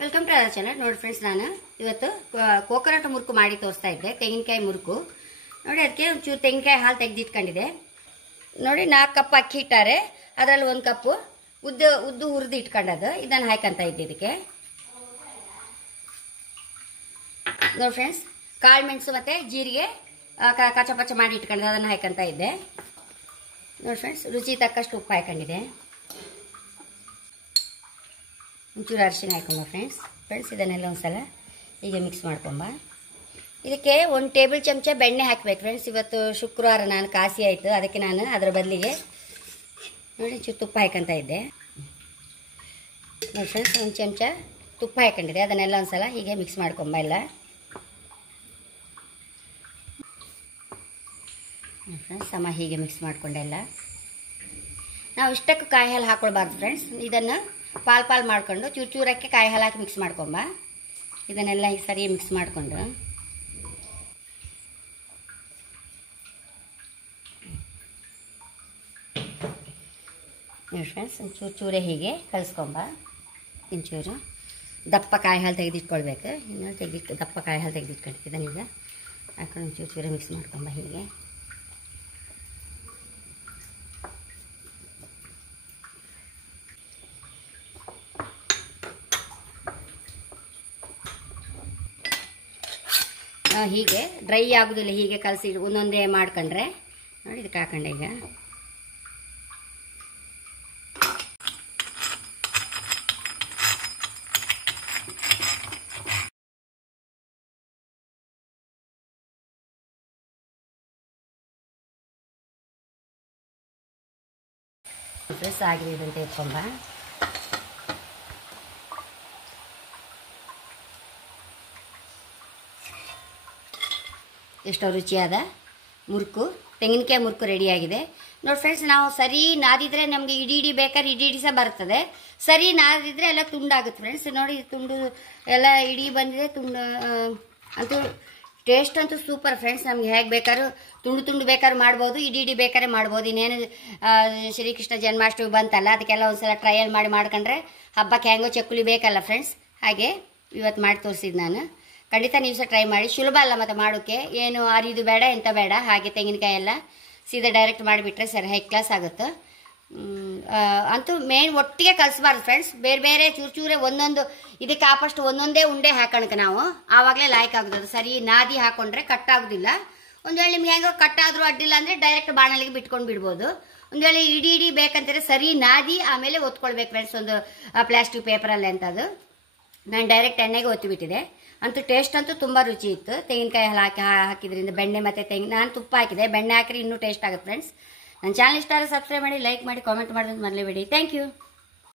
Welcome to our channel. ನೋಡಿ friends, ನಾನು ಇವತ್ತು ಕೋಕೋನಟ್ ಮುರುಕು ಮಾಡಿ ತೋರಿಸ್ತಾ ಇದ್ದೆ. ತೆಂಗಿನಕಾಯಿ ಮುರುಕು ನೋಡಿ. ಅದಕ್ಕೆ ಒಂಚೂರು ತೆಂಗಿನಕಾಯಿ ಹಾಲು ತೆಗೆದಿಟ್ಕೊಂಡಿದೆ ನೋಡಿ. 4 ಕಪ್ ಅಕ್ಕಿ ಇಟ್ಟಾರೆ, ಅದರಲ್ಲಿ 1 ಕಪ್ಪು ಉದ್ದು ಹುರಿದು ಇಟ್ಕೊಂಡದು. ಇದನ್ನು ಹಾಕಂತ ಇದ್ದೆ ಇದಕ್ಕೆ. ನೋಡಿ ಫ್ರೆಂಡ್ಸ್, ಕಾಳು ಮೆಣಸು ಮತ್ತು ಜೀರಿಗೆ ಕಚ್ಚ ಪಚ್ಚ ಮಾಡಿ ಇಟ್ಕೊಂಡಿದ್ದೆ, ಅದನ್ನು ಹಾಕಂತ ಇದ್ದೆ. ನೋಡಿ ಫ್ರೆಂಡ್ಸ್, ರುಚಿ ತಕ್ಕಷ್ಟು ಉಪ್ಪು ಹಾಕೊಂಡಿದೆ. ಒಂಚೂರು ಅರಿಶಿನ ಹಾಕೊಂಬ ಫ್ರೆಂಡ್ಸ್. ಇದನ್ನೆಲ್ಲ ಒಂದ್ಸಲ ಹೀಗೆ ಮಿಕ್ಸ್ ಮಾಡ್ಕೊಂಬ. ಇದಕ್ಕೆ 1 ಟೇಬಲ್ ಚಮಚ ಬೆಣ್ಣೆ ಹಾಕಬೇಕು ಫ್ರೆಂಡ್ಸ್. ಇವತ್ತು ಶುಕ್ರವಾರ, ನಾನು ಕಾಸಿ ಆಯಿತು, ಅದಕ್ಕೆ ನಾನು ಅದರ ಬದಲಿಗೆ ನೋಡಿ ಒಂಚೂರು ತುಪ್ಪ ಹಾಕಂತ ಇದ್ದೆ. ನೋಡಿ ಫ್ರೆಂಡ್ಸ್, 1 ಚಮಚ ತುಪ್ಪ ಹಾಕೊಂಡಿದೆ. ಅದನ್ನೆಲ್ಲ ಒಂದ್ಸಲ ಹೀಗೆ ಮಿಕ್ಸ್ ಮಾಡ್ಕೊಂಬ ಎಲ್ಲ. ಫ್ರೆಂಡ್ಸ್, ಸಮ ಹೀಗೆ ಮಿಕ್ಸ್ ಮಾಡ್ಕೊಂಡೆಲ್ಲ. ನಾವು ಇಷ್ಟಕ್ಕೂ ಕಾಯಿ ಹಾಲು ಹಾಕೊಳ್ಬಾರ್ದು ಫ್ರೆಂಡ್ಸ್. ಇದನ್ನು ಪಾಲ್ ಮಾಡ್ಕೊಂಡು ಚೂರಕ್ಕೆ ಕಾಯಿ ಹಾಲು ಹಾಕಿ ಮಿಕ್ಸ್ ಮಾಡ್ಕೊಂಬ. ಇದನ್ನೆಲ್ಲ ಈಗ ಸರಿ ಮಿಕ್ಸ್ ಮಾಡಿಕೊಂಡು ಫ್ರೆಂಡ್ಸ್ ಚೂರೇ ಹೀಗೆ ಕಲಿಸ್ಕೊಂಬ. ಇಂಚೂರು ದಪ್ಪ ಕಾಯಿ ಹಾಲು ತೆಗೆದಿಟ್ಕೊಳ್ಬೇಕು. ಇನ್ನು ದಪ್ಪ ಕಾಯಿ ಹಾಲು ತೆಗೆದಿಟ್ಕೊಂಡಿದ್ದಾನೆ. ಈಗ ಹಾಕೊಂಡು ಚೂರೇ ಮಿಕ್ಸ್ ಮಾಡ್ಕೊಂಬ ಹೀಗೆ. ಹೀಗೆ ಡ್ರೈ ಆಗೋದಿಲ್ಲ, ಹೀಗೆ ಕಲಸಿ ಒಂದೊಂದೇ ಮಾಡ್ಕೊಂಡ್ರೆ ನೋಡಿ. ಇದಕ್ಕೆ ಹಾಕೊಂಡೆ ಈಗ. ಫ್ರೆಶ್ ಆಗಿದೆ, ಇದನ್ನು ತೆಗೆದುಕೊಂಬ. ಎಷ್ಟೋ ರುಚಿಯಾದ ಮುರುಕು, ತೆಂಗಿನಕಾಯಿ ಮುರುಕು ರೆಡಿಯಾಗಿದೆ ನೋಡಿ ಫ್ರೆಂಡ್ಸ್. ನಾವು ಸರಿ ನಾದಿದ್ರೆ ನಮಗೆ ಇಡೀ ಬೇಕಾದ್ರೆ ಇಡೀ ಸಹ ಬರ್ತದೆ. ಸರಿ ನಾದಿದ್ರೆ ಎಲ್ಲ ತುಂಡಾಗುತ್ತೆ ಫ್ರೆಂಡ್ಸ್. ನೋಡಿ, ತುಂಡು ಎಲ್ಲ ಇಡೀ ಬಂದಿದೆ. ತುಂಡು ಅಂತೂ ಟೇಸ್ಟ್ ಅಂತೂ ಸೂಪರ್ ಫ್ರೆಂಡ್ಸ್. ನಮ್ಗೆ ಹೇಗೆ ಬೇಕಾದ್ರೂ ತುಂಡು ಬೇಕಾದ್ರೂ ಮಾಡ್ಬೋದು, ಇಡೀ ಬೇಕಾದ್ರೆ ಮಾಡ್ಬೋದು. ಇನ್ನೇನು ಶ್ರೀಕೃಷ್ಣ ಜನ್ಮಾಷ್ಟಮಿ ಬಂತಲ್ಲ, ಅದಕ್ಕೆಲ್ಲ ಒಂದ್ಸಲ ಟ್ರಯಲ್ ಮಾಡ್ಕೊಂಡ್ರೆ ಹಬ್ಬಕ್ಕೆ ಹೆಂಗೋ ಚಕ್ಕುಲಿ ಬೇಕಲ್ಲ ಫ್ರೆಂಡ್ಸ್. ಹಾಗೆ ಇವತ್ತು ಮಾಡಿ ತೋರಿಸಿದ್ದು ನಾನು. ಖಂಡಿತ ನೀವು ಸಹ ಟ್ರೈ ಮಾಡಿ. ಸುಲಭ ಅಲ್ಲ ಮತ್ತು ಮಾಡೋಕ್ಕೆ, ಏನು ಅರಿದು ಬೇಡ ಎಂತ ಬೇಡ. ಹಾಗೆ ತೆಂಗಿನಕಾಯಿ ಎಲ್ಲ ಸೀದಾ ಡೈರೆಕ್ಟ್ ಮಾಡಿಬಿಟ್ರೆ ಸರಿ ಹೈ ಕ್ಲಾಸ್ ಆಗುತ್ತೆ. ಅಂತೂ ಮೇನ್ ಒಟ್ಟಿಗೆ ಕಲಿಸ್ಬಾರ್ದು ಫ್ರೆಂಡ್ಸ್. ಬೇರೆ ಚೂರೇ ಒಂದೊಂದು ಇದಕ್ಕೆ ಆಪಷ್ಟು ಒಂದೊಂದೇ ಉಂಡೆ ಹಾಕೋಣಕ್ಕೆ ನಾವು, ಆವಾಗಲೇ ಲಾಯ್ಕ್ ಆಗೋದು. ಸರಿ ನಾದಿ ಹಾಕೊಂಡ್ರೆ ಕಟ್ ಆಗೋದಿಲ್ಲ. ಒಂದು ವೇಳೆ ನಿಮ್ಗೆ ಹೆಂಗೋ ಕಟ್ ಆದರೂ ಅಡ್ಡಿಲ್ಲ ಅಂದರೆ ಡೈರೆಕ್ಟ್ ಬಾಣಲಿಗೆ ಬಿಟ್ಕೊಂಡು ಬಿಡ್ಬೋದು. ಒಂದು ವೇಳೆ ಇಡೀ ಬೇಕಂತಾರೆ ಸರಿ ನಾದಿ ಆಮೇಲೆ ಒತ್ಕೊಳ್ಬೇಕು ಫ್ರೆಂಡ್ಸ್, ಒಂದು ಪ್ಲಾಸ್ಟಿಕ್ ಪೇಪರಲ್ಲಿ ಅಂತದು. ನಾನು ಡೈರೆಕ್ಟ್ ಎಣ್ಣೆಗೆ ಒತ್ತಿಬಿಟ್ಟಿದೆ. ಅಂತೂ ಟೇಸ್ಟ್ ಅಂತೂ ತುಂಬ ರುಚಿ ಇತ್ತು. ತೆಂಗಿನಕಾಯಿ ಹಾಕಿದ್ರಿಂದ ಬೆಣ್ಣೆ ಮತ್ತು ನಾನು ತುಪ್ಪ ಹಾಕಿದೆ. ಬೆಣ್ಣೆ ಹಾಕಿದ್ರೆ ಇನ್ನೂ ಟೇಸ್ಟ್ ಆಗುತ್ತೆ ಫ್ರೆಂಡ್ಸ್. ನನ್ನ ಚಾನಲ್ ಇಷ್ಟ ಆದರೆ ಸಬ್ಸ್ಕ್ರೈಬ್ ಮಾಡಿ, ಲೈಕ್ ಮಾಡಿ, ಕಾಮೆಂಟ್ ಮಾಡೋದು ಮರಲೇಬೇಡಿ. Thank you.